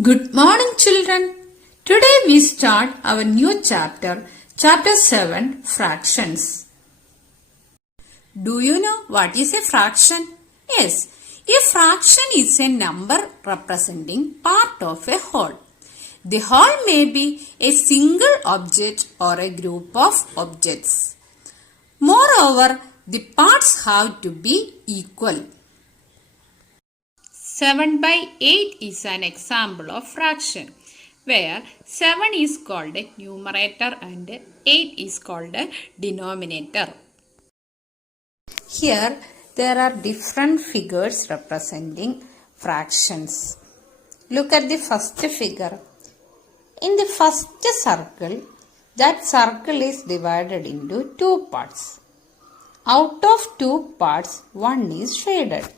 Good morning, children. Today we start our new chapter, Chapter 7, Fractions. Do you know what is a fraction? Yes, a fraction is a number representing part of a whole. The whole may be a single object or a group of objects. Moreover, the parts have to be equal. 7 by 8 is an example of fraction, where 7 is called a numerator and 8 is called a denominator. Here, there are different figures representing fractions. Look at the first figure. In the first circle, that circle is divided into two parts. Out of two parts, one is shaded.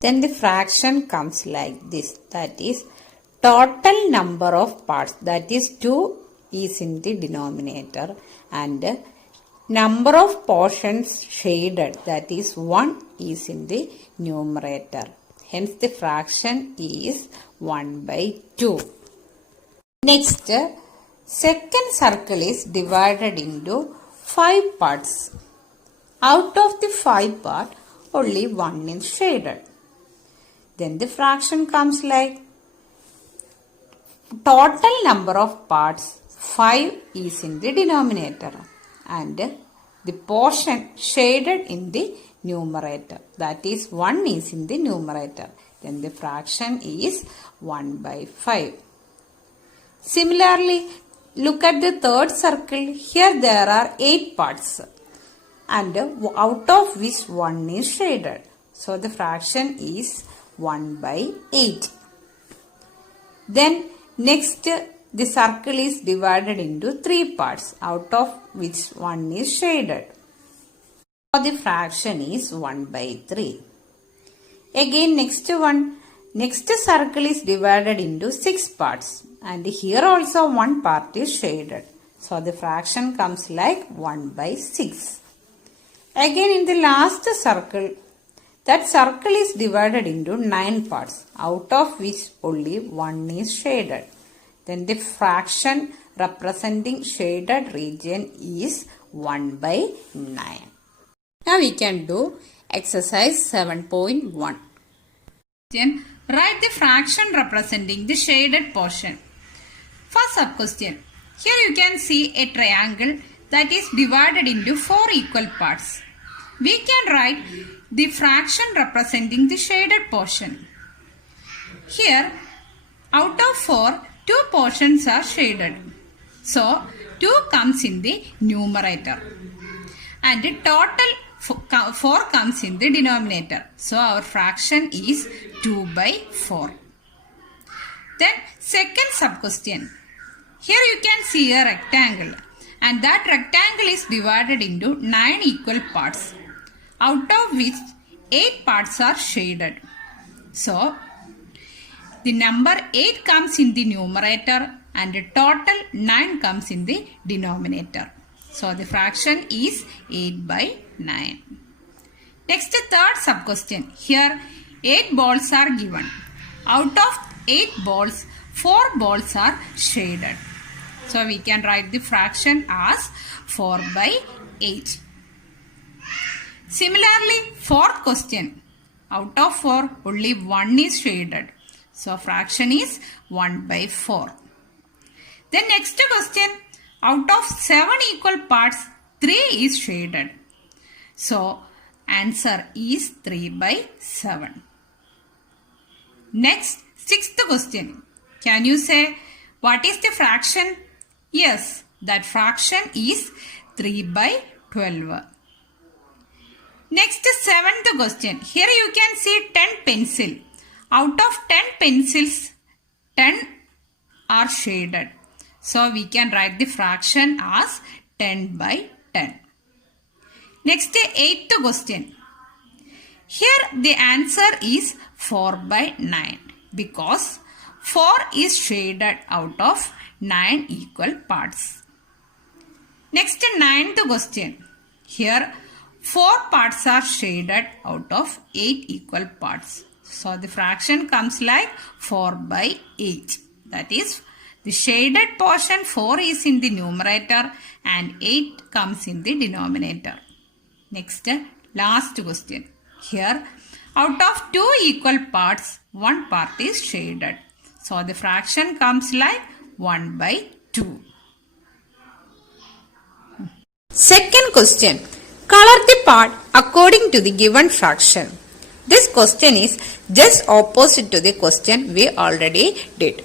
Then the fraction comes like this, that is total number of parts, that is 2 is in the denominator, and number of portions shaded, that is 1 is in the numerator. Hence the fraction is 1 by 2. Next, second circle is divided into 5 parts. Out of the 5 parts, only 1 is shaded. Then the fraction comes like total number of parts 5 is in the denominator and the portion shaded in the numerator, that is 1 is in the numerator. Then the fraction is 1 by 5. Similarly, look at the third circle. Here there are 8 parts and out of which 1 is shaded. So the fraction is 1 by 8. Then next the circle is divided into 3 parts, out of which 1 is shaded. So the fraction is 1 by 3. Again next circle is divided into 6 parts and here also 1 part is shaded. So the fraction comes like 1 by 6. Again in the last circle, that circle is divided into 9 parts, out of which only 1 is shaded. Then the fraction representing shaded region is 1 by 9. Now we can do exercise 7.1. Then write the fraction representing the shaded portion. First sub question. Here you can see a triangle that is divided into 4 equal parts. We can write the fraction representing the shaded portion. Here, out of 4, 2 portions are shaded. So, 2 comes in the numerator. And the total 4 comes in the denominator. So, our fraction is 2 by 4. Then, second sub-question. Here you can see a rectangle. And that rectangle is divided into 9 equal parts, out of which 8 parts are shaded. So, the number 8 comes in the numerator and the total 9 comes in the denominator. So, the fraction is 8 by 9. Next, third sub-question. Here, 8 balls are given. Out of 8 balls, 4 balls are shaded. So, we can write the fraction as 4 by 8. Similarly, fourth question. Out of 4, only 1 is shaded. So, fraction is 1 by 4. Then next question. Out of 7 equal parts, 3 is shaded. So, answer is 3 by 7. Next, sixth question. Can you say what is the fraction? Yes, that fraction is 3 by 12. Next, seventh question. Here you can see 10 pencils. Out of 10 pencils, 10 are shaded. So, we can write the fraction as 10 by 10. Next, eighth question. Here the answer is 4 by 9 because 4 is shaded out of 9 equal parts. Next, ninth question. Here 4 parts are shaded out of 8 equal parts. So the fraction comes like 4 by 8. That is, the shaded portion 4 is in the numerator and 8 comes in the denominator. Next, last question. Here, out of 2 equal parts, one part is shaded. So the fraction comes like 1 by 2. Second question. Color the part according to the given fraction. This question is just opposite to the question we already did.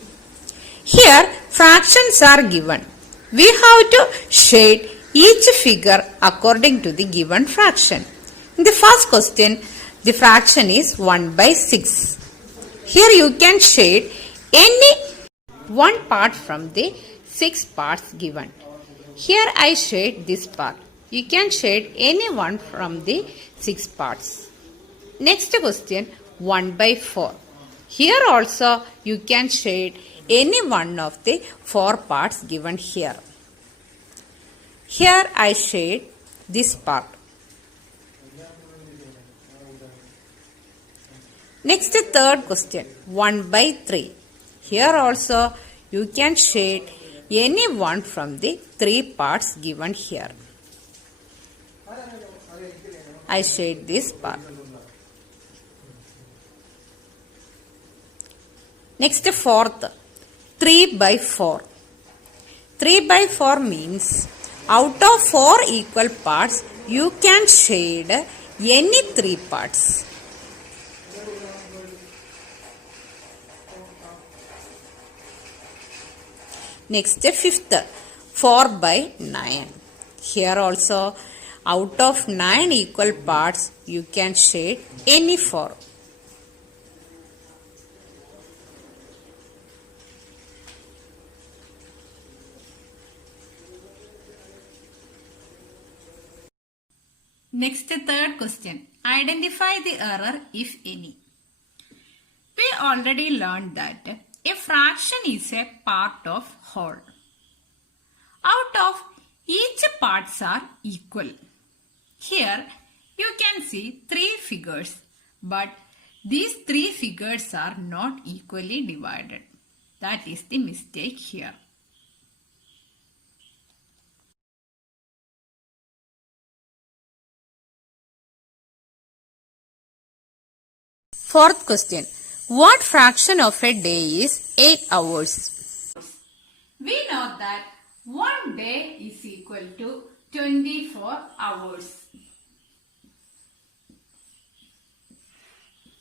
Here, fractions are given. We have to shade each figure according to the given fraction. In the first question, the fraction is 1 by 6. Here you can shade any one part from the 6 parts given. Here I shade this part. You can shade any one from the 6 parts. Next question, 1 by 4. Here also you can shade any one of the 4 parts given here. Here I shade this part. Next, third question, 1 by 3. Here also you can shade any one from the 3 parts given here. I shade this part. Next, fourth, 3 by 4. 3 by 4 means out of 4 equal parts, you can shade any 3 parts. Next, fifth, 4 by 9. Here also, out of 9 equal parts, you can shade any 4. Next, third question. Identify the error if any. We already learned that a fraction is a part of whole. Out of each parts are equal. Here you can see 3 figures, but these 3 figures are not equally divided. That is the mistake here. Fourth question. What fraction of a day is 8 hours? We know that 1 day is equal to 24 hours.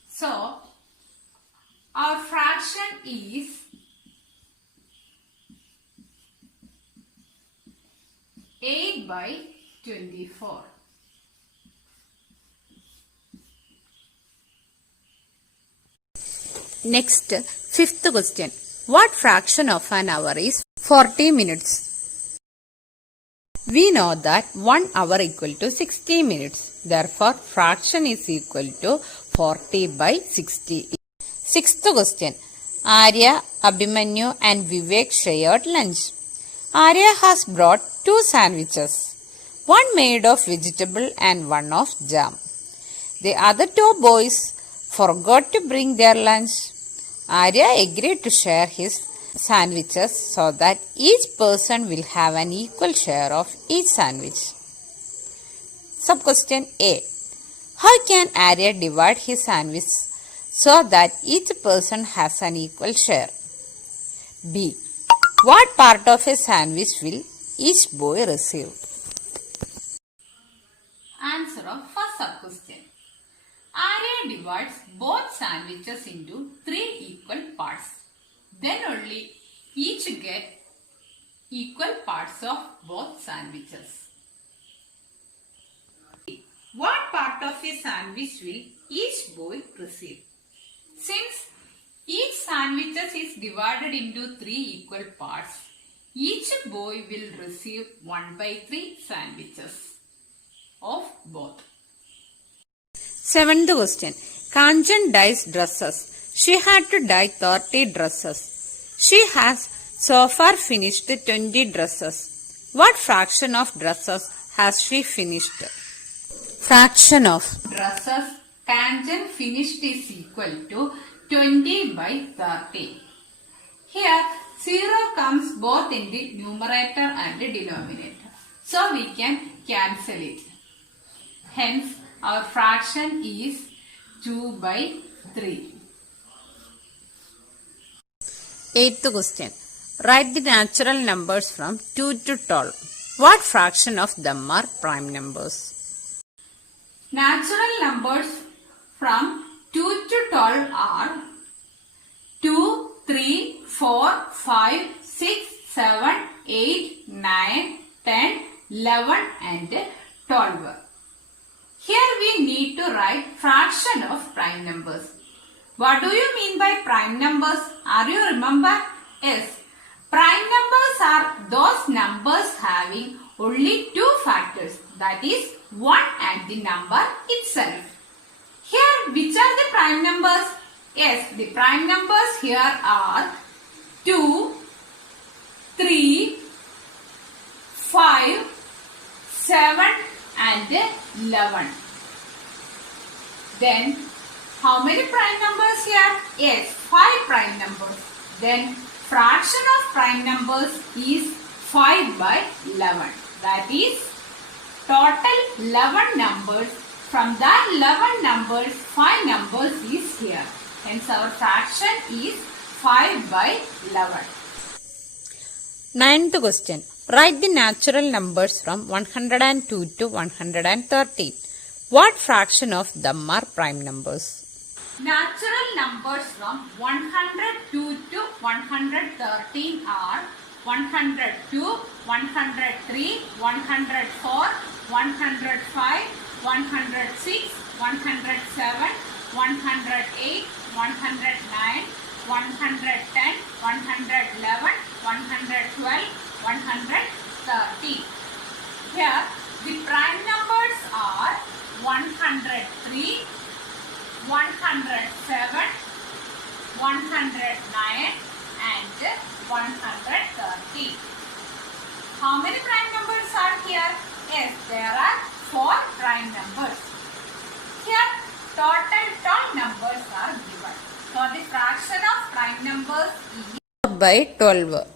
So, our fraction is 8 by 24. Next, fifth question. What fraction of an hour is 40 minutes? We know that 1 hour equal to 60 minutes. Therefore, fraction is equal to 40 by 60. Sixth question. Arya, Abhimanyu and Vivek shared lunch. Arya has brought 2 sandwiches. One made of vegetable and one of jam. The other 2 boys forgot to bring their lunch. Arya agreed to share his sandwiches so that each person will have an equal share of each sandwich. Sub-question A. How can Arya divide his sandwich so that each person has an equal share? B. What part of a sandwich will each boy receive? Answer of first sub-question. Arya divides both sandwiches into 3 equal parts. Then only each get equal parts of both sandwiches. What part of a sandwich will each boy receive? Since each sandwich is divided into 3 equal parts, each boy will receive 1 by 3 sandwiches of both. Seventh question. Kanchan dyes dresses. She had to dye 30 dresses. She has so far finished 20 dresses. What fraction of dresses has she finished? Fraction of dresses tangent finished is equal to 20 by 30. Here 0 comes both in the numerator and the denominator. So we can cancel it. Hence our fraction is 2 by 3. 8th question. Write the natural numbers from 2 to 12. What fraction of them are prime numbers? Natural numbers from 2 to 12 are 2, 3, 4, 5, 6, 7, 8, 9, 10, 11 and 12. Here we need to write fraction of prime numbers. What do you mean by prime numbers? Are you remember? Yes. Prime numbers are those numbers having only two factors, that is 1 and the number itself. Here which are the prime numbers? Yes, the prime numbers here are 2, 3, 5, 7 and 11. Then how many prime numbers here? Yes, 5 prime numbers. Then fraction of prime numbers is 5 by 11. That is total 11 numbers. From that 11 numbers, 5 numbers is here. Hence our fraction is 5 by 11. 9th question. Write the natural numbers from 102 to 113. What fraction of them are prime numbers? Natural numbers from 102 to 113 are 102, 103, 104, 105, 106, 107, 108, 109, 110, 111, 112, 113. Here the prime numbers are 103, 107, 109 and 130. How many prime numbers are here? Yes, there are 4 prime numbers. Here total 12 numbers are given. So the fraction of prime numbers is 4 by 12.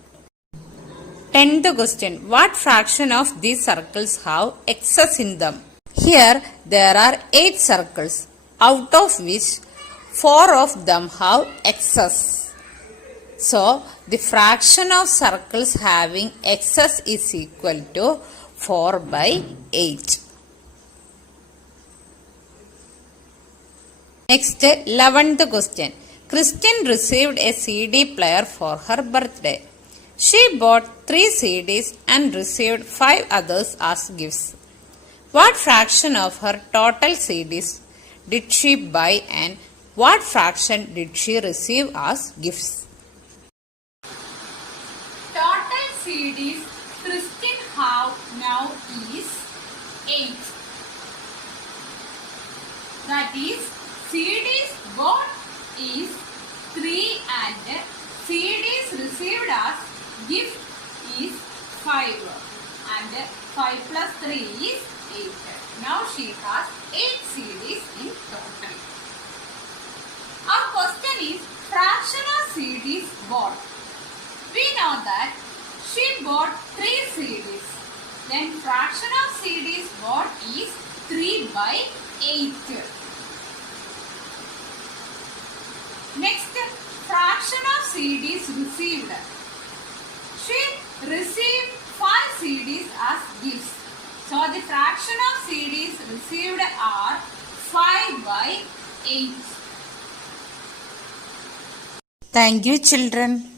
10th question. What fraction of these circles have excess in them? Here there are 8 circles, out of which 4 of them have excess. So the fraction of circles having excess is equal to 4 by 8. Next, 11th question. Christine received a CD player for her birthday. She bought 3 CDs and received 5 others as gifts. What fraction of her total CDs did she buy and what fraction did she receive as gifts? Total CDs Christine have now is 8. That is, CDs bought is 3 and CDs received as gift is 5 and 5 plus 3 is 8. Now she has 8 CDs in total. Our question is fraction of CDs bought. We know that she bought 3 CDs. Then fraction of CDs bought is 3 by 8. Next, fraction of CDs received. She received 5 CDs as gifts. So the fraction of CDs received are 5 by 8. Thank you, children.